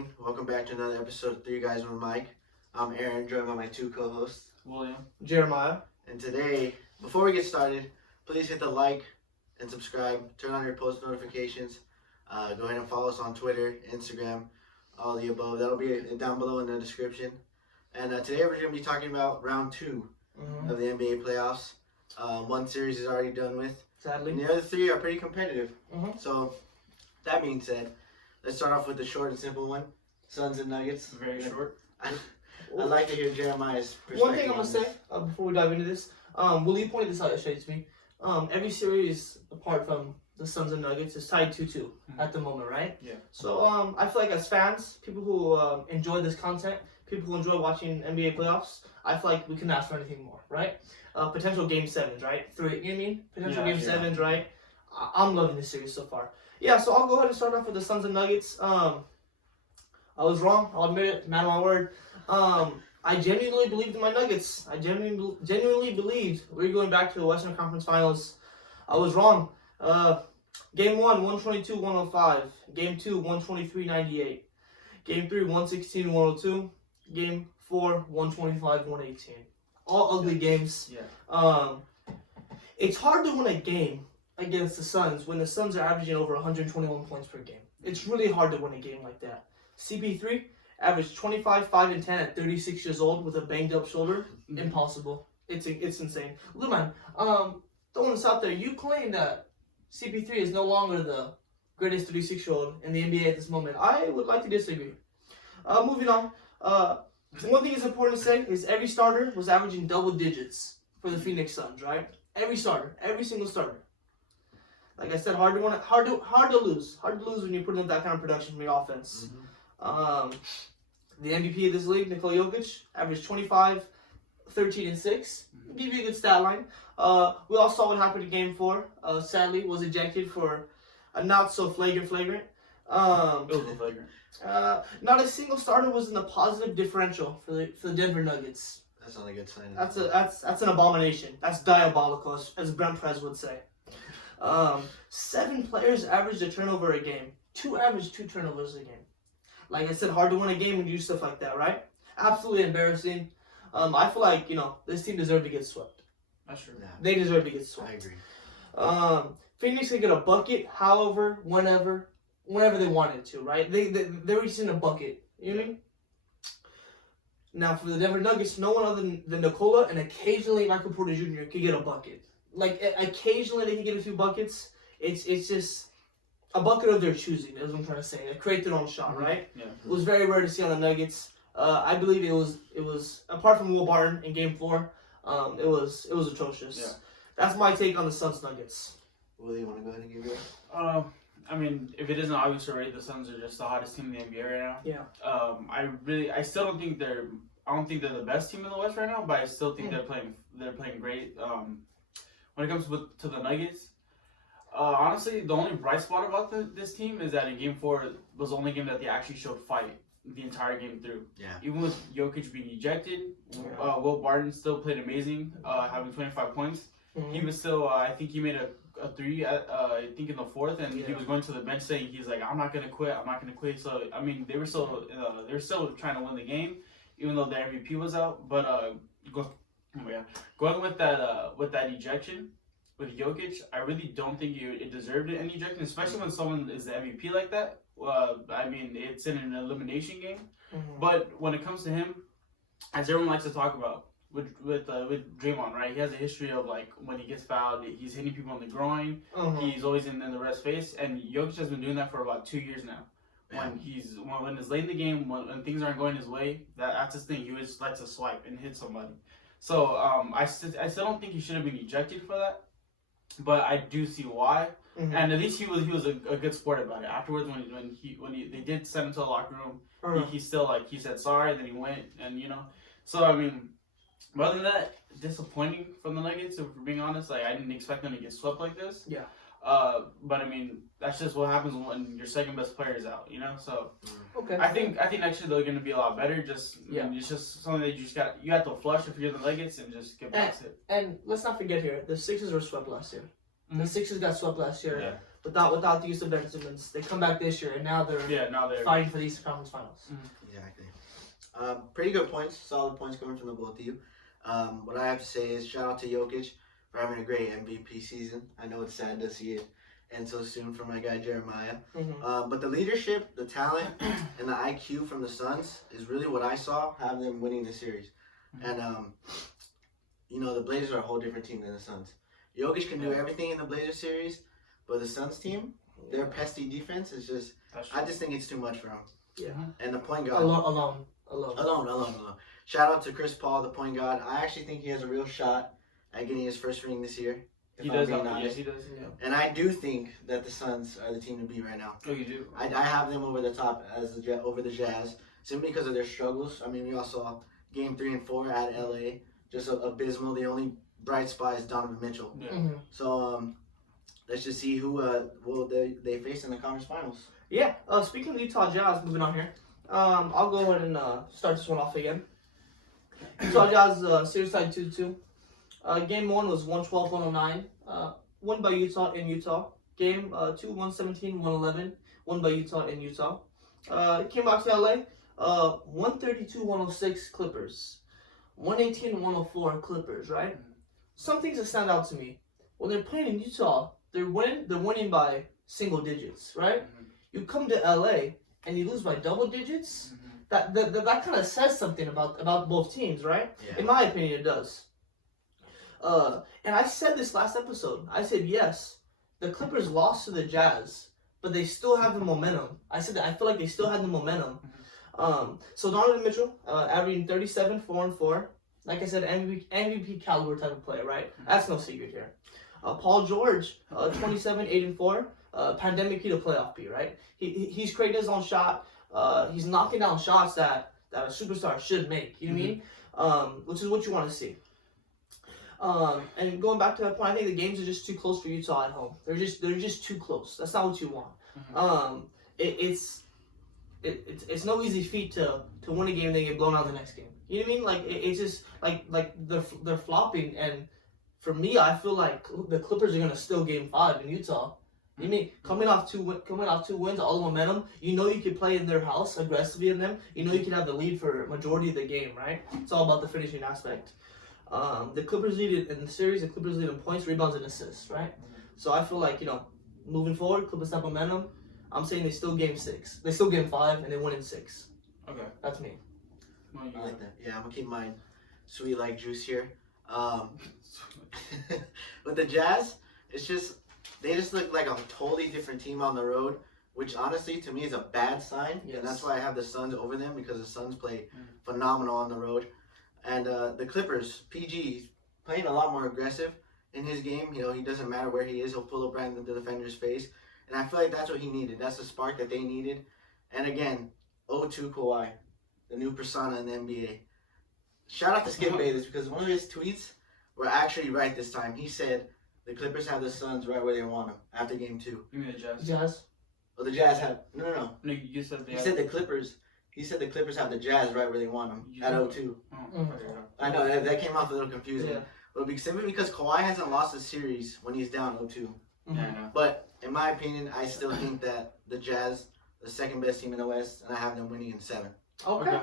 morning. Welcome back to another episode of Three Guys with Mike. I'm Aaron, joined by my two co-hosts, William, Jeremiah. And today, before we get started, please hit the like and subscribe. Turn on your post notifications. Go ahead and follow us on Twitter, Instagram, all the above. That'll be down below in the description. And today we're going to be talking about round 2 of the NBA playoffs. One series is already done with. Sadly. And the other three are pretty competitive. Mhm. So, that being said, let's start off with the short and simple one. Suns and Nuggets. very short. I'd like to hear Jeremiah's perspective. One thing I'm going to say before we dive into this, Willie pointed this out yesterday to me. Every series, apart from the Suns and Nuggets, is tied 2-2 at the moment, right? Yeah. So I feel like as fans, people who enjoy this content, people who enjoy watching NBA playoffs, I feel like we couldn't ask for anything more, right? Potential Game 7s, right? You know what I mean? Potential Game 7s, right? I'm loving this series so far. Yeah, so I'll go ahead and start off with the Suns and Nuggets. I was wrong. I'll admit it. Man of my word. I genuinely believed in my Nuggets. I genuinely believed we were going back to the Western Conference Finals. I was wrong. Game 1, 122-105. Game 2, 123-98. Game 3, 116-102. Game 4, 125-118. All ugly games. Yeah. It's hard to win a game against the Suns when the Suns are averaging over 121 points per game. It's really hard to win a game like that. CP3 averaged 25, 5, and 10 at 36 years old with a banged up shoulder. Impossible. It's insane. Little man, throwing this out there, you claim that CP3 is no longer the greatest 36-year-old in the NBA at this moment. I would like to disagree. Moving on. One thing is important to say is every starter was averaging double digits for the Phoenix Suns, right? Every starter, every single starter. Like I said, hard to lose when you put in that kind of production from your offense. The MVP of this league, Nikola Jokic, averaged 25, 13, and 6. Give you a good stat line. We all saw what happened in Game 4. Sadly, was ejected for a not so flagrant. It was a flagrant. Not a single starter was in the positive differential for the Denver Nuggets. That's not a good sign. That's an abomination. That's diabolical, as Brent Prez would say. 7 players averaged a turnover a game. 2 averaged 2 turnovers a game. Like I said, hard to win a game when you do stuff like that, right? Absolutely embarrassing. I feel like, this team deserved to get swept. That's true. Yeah, They deserve to get swept. I agree. Phoenix could get a bucket, however, whenever they wanted to, right? They were just in a bucket. You know what I mean? Now, for the Denver Nuggets, no one other than Nikola and occasionally Michael Porter Jr. could get a bucket. Like, occasionally they can get a few buckets. It's just a bucket of their choosing, is what I'm trying to say. They create their own shot, right? Yeah. It was very rare to see on the Nuggets. I believe it was apart from Will Barton in Game 4, it was atrocious. Yeah. That's my take on the Suns Nuggets. Will, you want to go ahead and give your? I mean, if it isn't obvious already, the Suns are just the hottest team in the NBA right now. Yeah. I still don't think they're the best team in the West right now, but I still think they're playing great. When it comes to the Nuggets, honestly, the only bright spot about this team is that in Game 4 was the only game that they actually showed fight the entire game through. Yeah. Even with Jokic being ejected, Will Barton still played amazing, having 25 points. Mm-hmm. He was still, I think he made a 3, I think in the 4th, and he was going to the bench saying he's like, I'm not gonna quit. So I mean, they were still trying to win the game, even though their MVP was out. But going with that ejection with Jokic, I really don't think it deserved an ejection, especially when someone is the MVP like that. I mean, it's in an elimination game. Mm-hmm. But when it comes to him, as everyone likes to talk about, with Draymond, right? He has a history of, like, when he gets fouled, he's hitting people in the groin. He's always in the ref's face, and Jokic has been doing that for about 2 years now. Yeah. When it's late in the game, when things aren't going his way, that's his thing. He always likes to swipe and hit somebody. So I still don't think he should have been ejected for that, but I do see why. Mm-hmm. And at least he was a good sport about it. Afterwards, when they did send him to the locker room, he still, he said sorry, then he went, and So I mean, other than that, disappointing from the Nuggets. If we're being honest, I didn't expect them to get swept like this. Yeah. But I mean, that's just what happens when your second best player is out, So Okay. I think next year they're going to be a lot better. It's just something that you have to flush if you're the Nuggets and just get past it. And let's not forget here, the Sixers were swept last year. The Sixers got swept last year Yeah. without the use of Ben Simmons. They come back this year, and now they're Now they're fighting for the Eastern Conference Finals. Exactly. Pretty good points, solid points coming from the both of you. What I have to say is shout out to Jokic for having a great MVP season. I know it's sad to see it end so soon for my guy Jeremiah. But the leadership, the talent, and the IQ from the Suns is really what I saw have them winning the series. And the Blazers are a whole different team than the Suns. Jokic can do everything in the Blazers series, but the Suns team, their pesky defense is just. I just think it's too much for him. Yeah. And the point guard. Alone. Alone. Shout out to Chris Paul, the point guard. I actually think he has a real shot at getting his first ring this year. He does. Yes, he does. Yeah. And I do think that the Suns are the team to beat right now. Oh, you do. I have them over the top as over the Jazz simply because of their struggles. I mean, we all saw Game 3 and 4 at LA, just abysmal. The only bright spot is Donovan Mitchell. Yeah. So let's just see who will they face in the conference finals. Yeah. Speaking of the Utah Jazz, moving on here. I'll go ahead and start this one off again. Utah Jazz series tied 2-2. Game 1 was 112-109. Won by Utah in Utah. Game 2, 117-111. Won by Utah in Utah. Came back to LA. 132-106 Clippers. 118-104 Clippers, right? Some things that stand out to me. When they're playing in Utah, they're winning by single digits, right? You come to LA and you lose by double digits. That kind of says something about both teams, right? Yeah. In my opinion, it does. And I said this last episode. I said, yes, the Clippers lost to the Jazz, but they still have the momentum. I said that I feel like they still have the momentum. So Donovan Mitchell, averaging 37, 4 and 4. Like I said, MVP caliber type of player, right? That's no secret here. Paul George, 27, 8 and 4. Pandemic key to playoff B, right? He's creating his own shot. He's knocking down shots that a superstar should make. You know what I mean? Which is what you want to see. And going back to that point, I think the games are just too close for Utah at home. They're just too close. That's not what you want. It's no easy feat to win a game and then get blown out the next game. You know what I mean? Like it's just like they're flopping, and for me, I feel like the Clippers are gonna steal Game 5 in Utah. You mean coming off two wins, all the momentum. You know you could play in their house aggressively in them. You know you can have the lead for majority of the game, right? It's all about the finishing aspect. The Clippers lead in the series. The Clippers lead in points, rebounds, and assists, right? So I feel like moving forward, Clippers have momentum. I'm saying they still Game 6. They still Game 5, and they win in 6. Okay. That's me. I like that. Yeah, I'm gonna keep mine sweet like juice here. With the Jazz, they just look like a totally different team on the road, which honestly to me is a bad sign. Yes. And that's why I have the Suns over them, because the Suns play phenomenal on the road. And the Clippers, PG, playing a lot more aggressive in his game. He doesn't matter where he is, he'll pull up right into the defender's face. And I feel like that's what he needed. That's the spark that they needed. And again, 0-2 Kawhi, the new persona in the NBA. Shout out to Skip Bayless, because one of his tweets were actually right this time. He said the Clippers have the Suns right where they want them after Game 2. You mean the Jazz? Jazz. Well, the Jazz have no. No, you said they. He said the Clippers. He said the Clippers have the Jazz right where they want them at 0-2. I know that came off a little confusing, but simply because Kawhi hasn't lost a series when he's down 0-2. Yeah, I know. But in my opinion, I still think that the Jazz, the second best team in the West, and I have them winning in 7. Okay.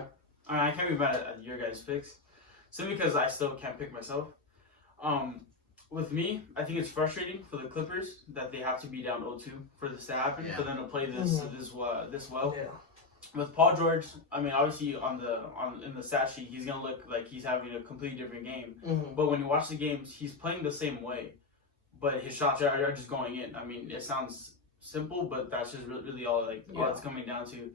I can't be mad at your guys' picks, simply because I still can't pick myself. With me, I think it's frustrating for the Clippers that they have to be down 0-2 for this to happen, for them to play this well. Yeah. With Paul George, I mean, obviously in the stat sheet, he's gonna look like he's having a completely different game. But when you watch the games, he's playing the same way, but his shots are just going in. I mean, it sounds simple, but that's just really all it's coming down to.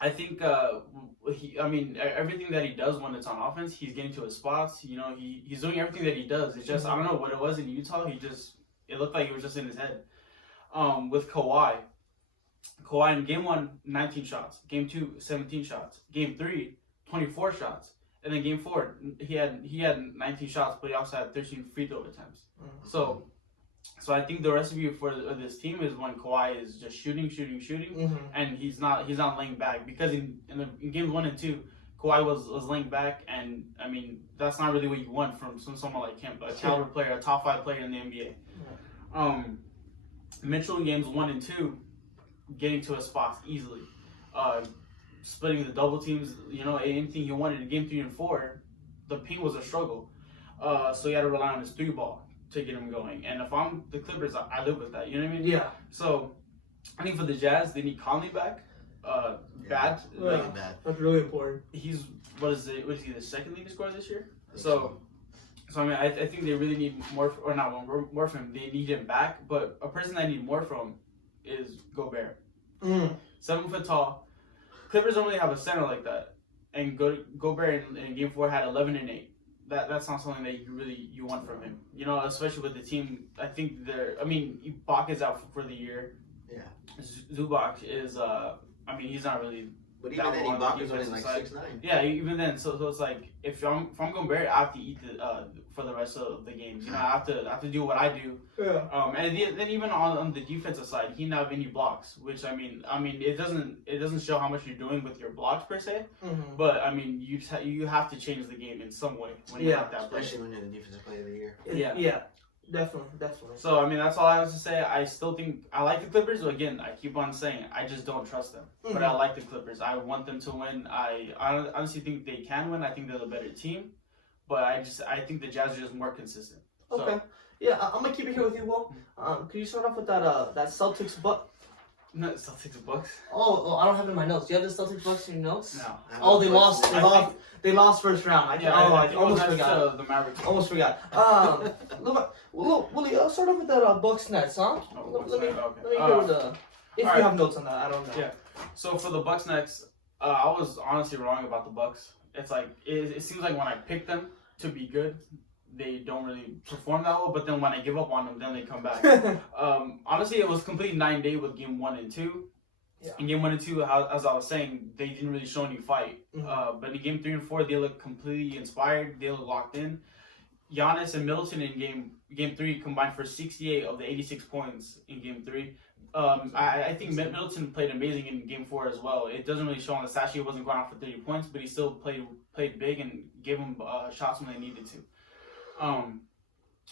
I think everything that he does when it's on offense, he's getting to his spots. He's doing everything that he does. It's just I don't know what it was in Utah. It looked like it was just in his head. With Kawhi in Game 1, 19 shots. Game 2, 17 shots. Game 3, 24 shots. And then Game 4, he had 19 shots, but he also had 13 free throw attempts. So I think the recipe for this team is when Kawhi is just shooting, and he's not laying back, because in Games 1 and 2, Kawhi was linked back, and I mean that's not really what you want from someone like him, a caliber player, a top 5 player in the NBA. Mitchell in games 1 and 2, getting to his spots easily, splitting the double teams. You know, anything he wanted in game 3 and 4, the paint was a struggle. So he had to rely on his 3-ball to get him going. And if I'm the Clippers, I live with that. You know what I mean? Yeah. So I think for the Jazz, they need Conley back. Bad. Really bad. That's really important. He's what is he, the second leading scorer this year? So I mean, I think they really need more, or not more from him. They need him back. But a person I need more from is Gobert. 7 foot tall. Clippers don't really have a center like that. And Gobert in game 4 had 11 and 8. That's not something that you want from him. You know, especially with the team. I think Ibaka is out for the year. Yeah. Zubac is I mean, he's not really. But even then, Ibaka's only like 6'9". Yeah, even then, so it's like if I'm Gobert, I have to eat for the rest of the games. You know, I have to do what I do. Yeah. And then even on the defensive side, he didn't have any blocks, which I mean, it doesn't show how much you're doing with your blocks per se. But I mean, you have to change the game in some way when you have that player. Especially when you're the defensive player of the year. Yeah. Definitely. So I mean, that's all I have to say. I still think I like the Clippers. But again, I keep on saying I just don't trust them. But I like the Clippers. I want them to win. I honestly think they can win. I think they're the better team. But I think the Jazz are just more consistent. Okay. So, yeah, I'm gonna keep it here with you, Will. Could you start off with that Celtics No, Celtics Bucks. Oh, I don't have it in my notes. Do you have the Celtics Bucks in your notes? No. Oh, they lost. They lost first round. I almost forgot. The Mavericks. Almost forgot. Willie, I'll start off with that Bucks Nets, huh? Let me hear if you have notes on that. I don't know. Yeah. So for the Bucks Nets, I was honestly wrong about the Bucks. It's like it seems like when I pick them to be good, they don't really perform that well. But then when I give up on them, then they come back. Honestly, it was complete 9-day with game 1 and 2. Yeah. In game 1 and 2, as I was saying, they didn't really show any fight. But in game 3 and 4, they look completely inspired. They look locked in. Giannis and Middleton in game 3 combined for 68 of the 86 points in game 3. I think Middleton played amazing in game 4 as well. It doesn't really show on the stat sheet. He wasn't going out for 30 points, but he still played big and gave them shots when they needed to.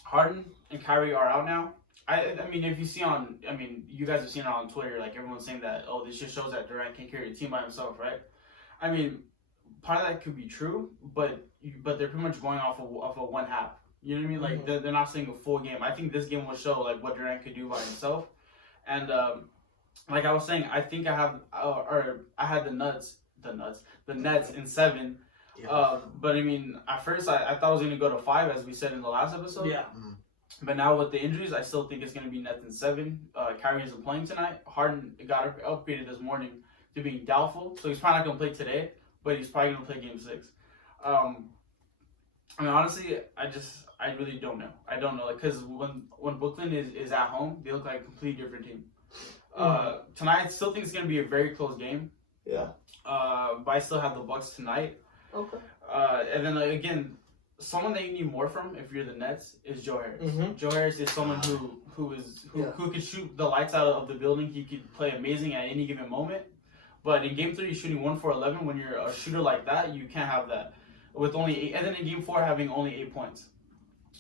Harden and Kyrie are out now. I mean, if you see you guys have seen it on Twitter, like everyone's saying that, oh, this just shows that Durant can't carry a team by himself, right? I mean, part of that could be true, but they're pretty much going off of one half. You know what I mean? Like they're not saying a full game. I think this game will show like what Durant could do by himself. And like I was saying, I think I had the Nets in 7. Yeah. But I mean, at first I thought it was gonna go to 5, as we said in the last episode. Yeah. But now with the injuries, I still think it's gonna be Nets in 7. Kyrie isn't playing tonight. Harden got upgraded this morning to being doubtful, so he's probably not gonna play today, but he's probably gonna play game 6. I mean, honestly, I really don't know. I don't know, like, because when Brooklyn is at home, they look like a completely different team. Tonight, I still think it's gonna be a very close game. Yeah. But I still have the Bucks tonight. Okay. And then again, someone that you need more from if you're the Nets is Joe Harris. Joe Harris is someone who could shoot the lights out of the building. He could play amazing at any given moment. But in game 3, he's shooting 1 for 11. When you're a shooter like that, you can't have that with only 8. And then in game 4, having only 8 points.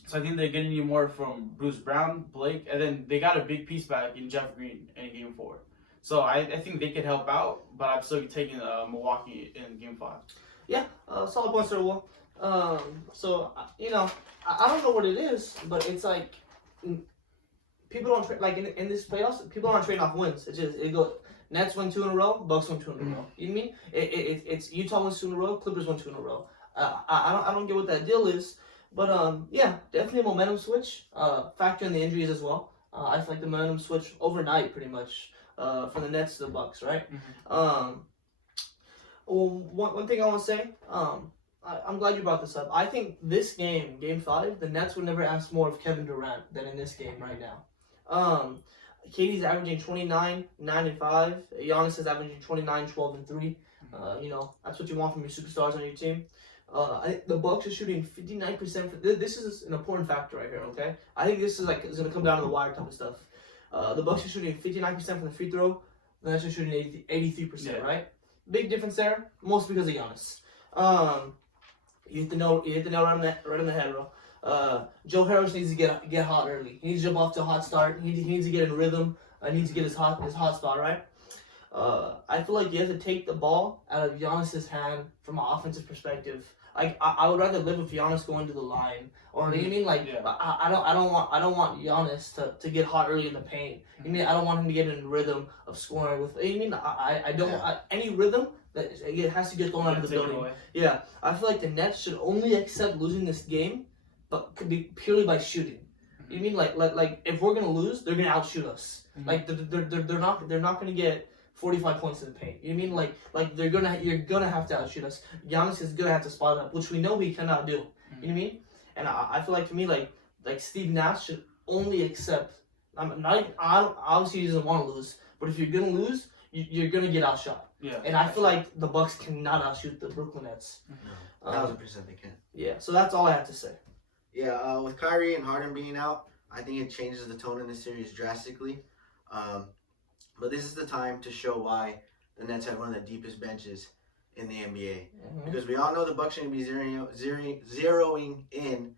So I think they're getting you more from Bruce Brown, Blake, and then they got a big piece back in Jeff Green in game 4. So I think they could help out, but I'm still taking Milwaukee in game 5. Yeah, solid points there, Will. So, you know, I don't know what it is, but it's like people don't like in this playoffs. People aren't trading off wins. It goes Nets win 2 in a row, Bucks win 2 in a row. You know what I mean? It's Utah wins 2 in a row, Clippers win 2 in a row. I don't get what that deal is, but yeah, definitely a momentum switch. Factor in the injuries as well. I feel like the momentum switch overnight, pretty much, from the Nets to the Bucks, right? Well, one thing I want to say, I'm glad you brought this up. I think this game, game 5, the Nets would never ask more of Kevin Durant than in this game right now. KD's averaging 29, 9 and 5. Giannis is averaging 29, 12 and 3. You know, that's what you want from your superstars on your team. The Bucks are shooting 59%. This is an important factor right here, okay? I think this is it's going to come down to the wire type of stuff. The Bucks are shooting 59% from the free throw. The Nets are shooting 83%, right? Big difference there, mostly because of Giannis. You hit the nail right on the head, bro. Joe Harris needs to get hot early. He needs to jump off to a hot start. He needs to get in rhythm. He needs to get his hot spot, right? I feel like you have to take the ball out of Giannis's hand from an offensive perspective. I would rather live with Giannis going to the line, or you know what I mean? Like Yeah. I don't want Giannis to get hot early in the paint. You mean I don't want him to get in rhythm of scoring with. You mean I don't any rhythm that it has to get thrown out of the Take it building. away. Yeah, I feel like the Nets should only accept losing this game, but could be purely by shooting. You mean like if we're gonna lose, they're gonna outshoot us. Mhm. Like they're not gonna get 45 points in the paint. You mean like you're gonna have to outshoot us. Giannis is gonna have to spot up, which we know he cannot do. You know what I mean? And I feel like to me like Steve Nash should only accept. Obviously he doesn't want to lose, but if you're gonna lose, you're gonna get outshot. Yeah. And I feel like the Bucks cannot outshoot the Brooklyn Nets. No, 1000% they can. Yeah, so that's all I have to say. Yeah, with Kyrie and Harden being out, I think it changes the tone in the series drastically. But this is the time to show why the Nets have one of the deepest benches in the NBA. Mm-hmm. Because we all know the Bucks are going to be zeroing in,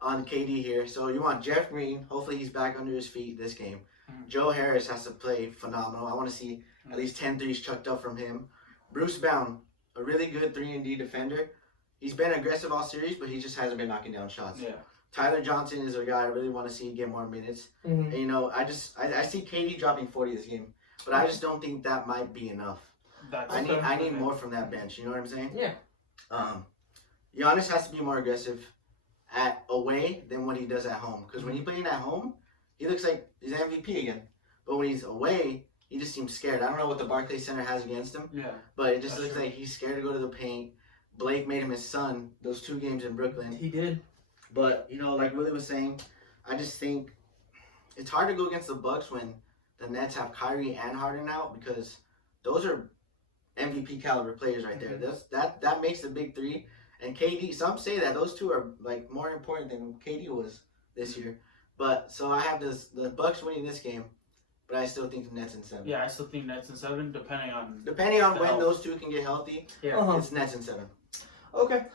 on KD here. So you want Jeff Green. Hopefully he's back under his feet this game. Joe Harris has to play phenomenal. I want to see at least 10 threes chucked up from him. Bruce Brown, a really good 3-and-D defender. He's been aggressive all series, but he just hasn't been knocking down shots. Yeah. Tyler Johnson is a guy I really want to see get more minutes. Mm-hmm. And, I see KD dropping 40 this game, but I just don't think that might be enough. I need more from that bench. You know what I'm saying? Yeah. Giannis has to be more aggressive at away than what he does at home. Because when he's playing at home, he looks like he's MVP again. But when he's away, he just seems scared. I don't know what the Barclays Center has against him, Yeah. but it just That's looks true. like he's scared to go to the paint. Blake made him his son those 2 games in Brooklyn. He did. But, like Willie was saying, I just think it's hard to go against the Bucks when the Nets have Kyrie and Harden out, because those are MVP caliber players right there. That makes the big 3. And KD, some say that those 2 are more important than KD was this year. But so I have the Bucks winning this game, but I still think the Nets in 7. Yeah, I still think Nets in 7, depending on Depending on the when health. those 2 can get healthy, it's Nets in 7. Okay.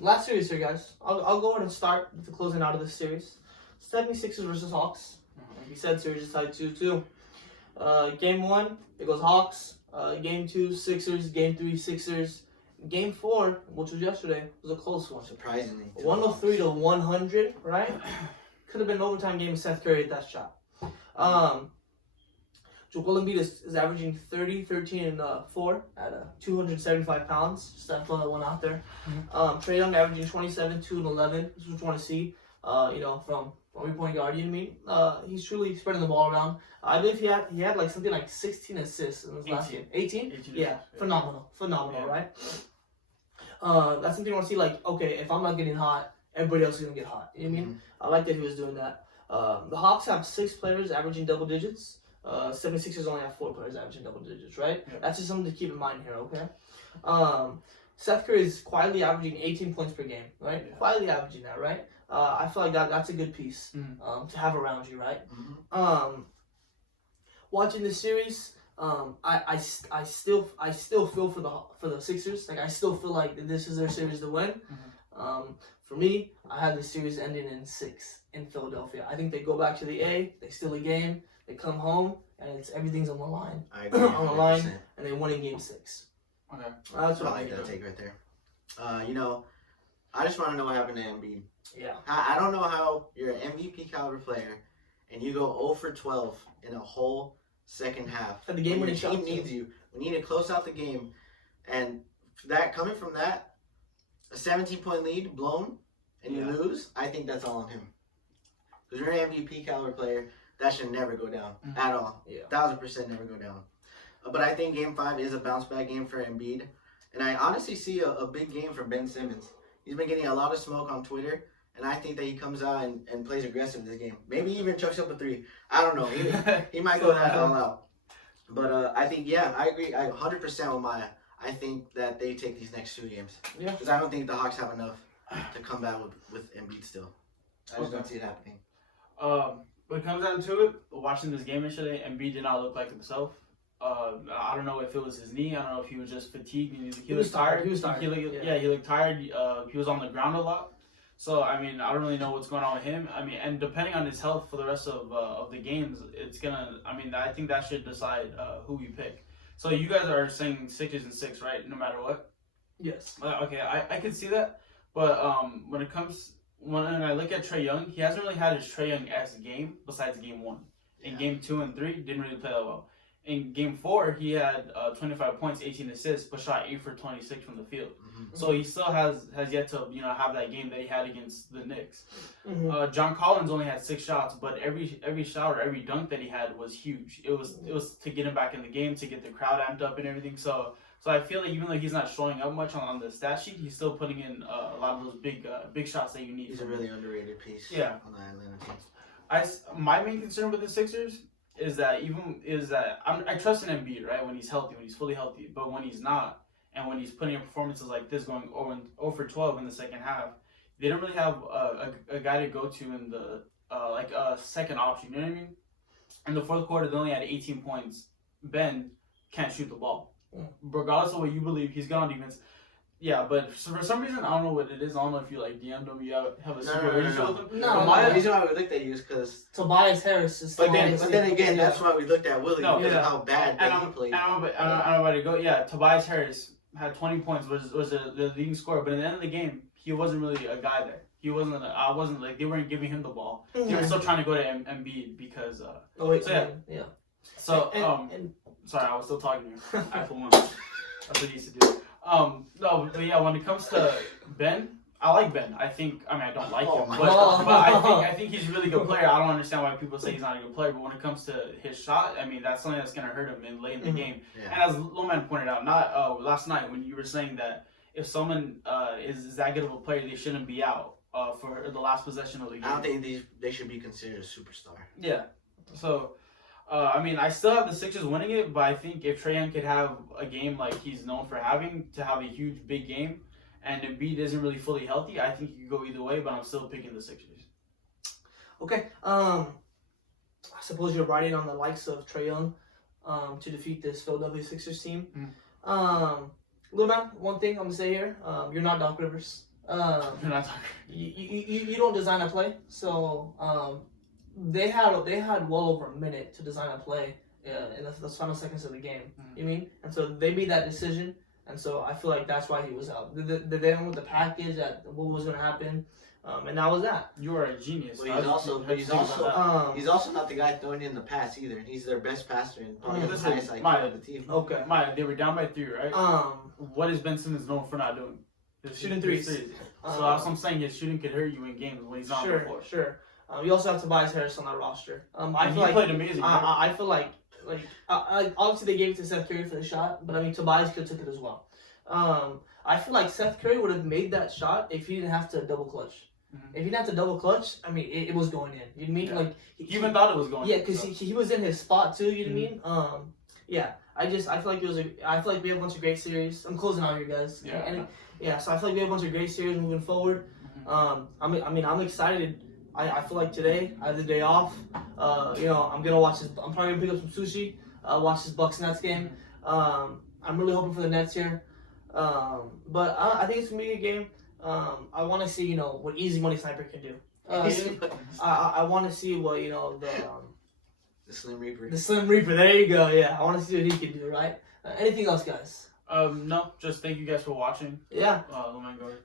Last series here, guys. I'll go ahead and start with the closing out of this series. 76ers versus Hawks. Like we said, series is tied 2-2. Game 1, it goes Hawks. Game 2, Sixers. Game 3, Sixers. Game 4, which was yesterday, was a close one. Surprisingly. 103 to 100, right? Could have been an overtime game if Seth Curry hit that shot. Joel Embiid is averaging 30, 13, and 4 at 275 pounds. Just that throw that one out there. Trae Young averaging 27, 2, and 11. This is what you want to see. From your point guard, you know what I mean? He's truly spreading the ball around. I believe he had like something like 16 assists in his last game. 18? 18 Yeah, assists, yeah. phenomenal, Yeah. right? That's something you want to see. Like, okay, if I'm not getting hot, everybody else is gonna get hot. You know what I mean? I like that he was doing that. The Hawks have 6 players averaging double digits. 76ers only have 4 players averaging double digits, right? Yeah. That's just something to keep in mind here, okay? Seth Curry is quietly averaging 18 points per game, right? Yeah. Quietly averaging that, right? I feel like that's a good piece to have around you, right? Watching this series, I still feel for the Sixers. Like I still feel like this is their series to win. For me, I have the series ending in 6 in Philadelphia. I think they go back to the A, they steal a game, they come home, and everything's on the line. I agree. On the line, 100%. and they win in Game 6. Okay. That's what I like that think. take right there. I just want to know what happened to Embiid. Yeah. I don't know how you're an MVP caliber player and you go 0 for 12 in a whole second half. And the game when winning your team shot, too. needs you. We need to close out the game, and that coming from that, a 17-point lead blown, and you Yeah. lose. I think that's all on him. Because you're an MVP caliber player, that should never go down at all. Yeah. 1000% never go down. But I think Game 5 is a bounce back game for Embiid. And I honestly see a big game from Ben Simmons. He's been getting a lot of smoke on Twitter, and I think that he comes out and plays aggressive this game. Maybe even chucks up a 3. I don't know. He might go that all out. But I think, I agree. 100% with Maya. I think that they take these next 2 games. Yeah. Because I don't think the Hawks have enough to come back with Embiid still. I just don't see it happening. When it comes down to it, watching this game yesterday, Embiid did not look like himself. I don't know if it was his knee. I don't know if he was just fatigued. And he was looked tired. He was tired. He looked tired. He was on the ground a lot. So I mean, I don't really know what's going on with him. I mean, and depending on his health for the rest of the games, it's gonna. I mean, I think that should decide who we pick. So you guys are saying Sixers and 6, right? No matter what. Yes. Okay, I can see that. But when I look at Trae Young, he hasn't really had his Trae Young-esque game besides game 1. In game 2 and 3, didn't really play that well. In game 4, he had 25 points, 18 assists, but shot 8 for 26 from the field. Mm-hmm. So he still has yet to have that game that he had against the Knicks. Mm-hmm. John Collins only had 6 shots, but every shot or every dunk that he had was huge. It was to get him back in the game, to get the crowd amped up and everything. So I feel like even though he's not showing up much on the stat sheet, he's still putting in a lot of those big shots that you need. He's a really underrated piece. Yeah. On the Atlanta team. My main concern with the Sixers is that I trust in Embiid, right, when he's healthy, when he's fully healthy, but when he's not, and when he's putting in performances like this, going 0 for 12 in the second half, they don't really have a guy to go to in the like a second option. You know what I mean? In the fourth quarter, they only had 18 points. Ben can't shoot the ball, regardless of what you believe. He's good on defense. Yeah, but for some reason, I don't know what it is. I don't know if you like DM'd him, you have a super relationship with him. The reason why we looked at you is because Tobias Harris is. But then again, that's why we looked at Willie because of how bad and he played. I don't know where to go. Yeah, Tobias Harris had 20 points, was the leading scorer, but at the end of the game, he wasn't really a guy there. He wasn't. I wasn't like they weren't giving him the ball. They were still trying to go to Embiid because. Yeah. So sorry, I was still talking to you. I for one. That's what he used to do. No, but yeah, when it comes to Ben, I like Ben. I don't like him, but I think he's a really good player. I don't understand why people say he's not a good player, but when it comes to his shot, I mean, that's something that's going to hurt him late in the game. Yeah. And as Loman pointed out, last night when you were saying that if someone is that good of a player, they shouldn't be out for the last possession of the game. I don't think they should be considered a superstar. Yeah. So, I still have the Sixers winning it, but I think if Trae Young could have a game like he's known for having, to have a huge, big game, and Embiid isn't really fully healthy, I think you could go either way, but I'm still picking the Sixers. Okay. I suppose you're riding on the likes of Trae Young to defeat this Philadelphia Sixers team. Little man, one thing I'm going to say here, you're not Doc Rivers. You're not Doc You don't design a play, so... They had well over a minute to design a play in the final seconds of the game. You mean? And so they made that decision, and so I feel like that's why he was out. They went with the package that what was going to happen, and that was that. You are a genius. Well, he's also not the guy throwing in the pass either. He's their best passer and probably the highest IQ of the team. Okay. They were down by 3, right? What is Ben Simmons known for not doing? Shooting threes. So that's what I'm saying. His shooting could hurt you in games when he's not on the floor. Sure. You also have Tobias Harris on that roster. I feel he played amazing. I feel like obviously they gave it to Seth Curry for the shot, but Tobias could have took it as well. I feel like Seth Curry would have made that shot if he didn't have to double clutch. If he didn't have to double clutch, it was going in. You know what I mean? Yeah. Like he even thought it was going in. Yeah, because he was in his spot too. You know what I mean? Yeah. I feel like I feel like we have a bunch of great series. I'm closing out here, guys. Yeah. So I feel like we have a bunch of great series moving forward. I'm excited. I feel like today I have the day off. I'm gonna watch this. I'm probably gonna pick up some sushi. Watch this Bucks Nets game. I'm really hoping for the Nets here. But I think it's gonna be a good game. I want to see what Easy Money Sniper can do. I want to see what the Slim Reaper. The Slim Reaper. There you go. Yeah, I want to see what he can do. Right. Anything else, guys? No. Just thank you guys for watching. Yeah.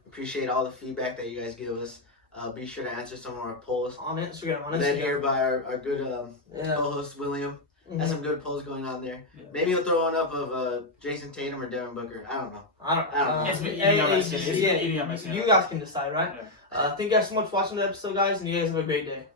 Appreciate all the feedback that you guys give us. Be sure to answer some of our polls on Instagram. Led here by our good co-host William. Has some good polls going on there. Yeah. Maybe he'll throw one up of Jason Tatum or Devin Booker. I don't know. I don't know. You guys can decide, right? Yeah. Thank you guys so much for watching the episode, guys, and you guys have a great day.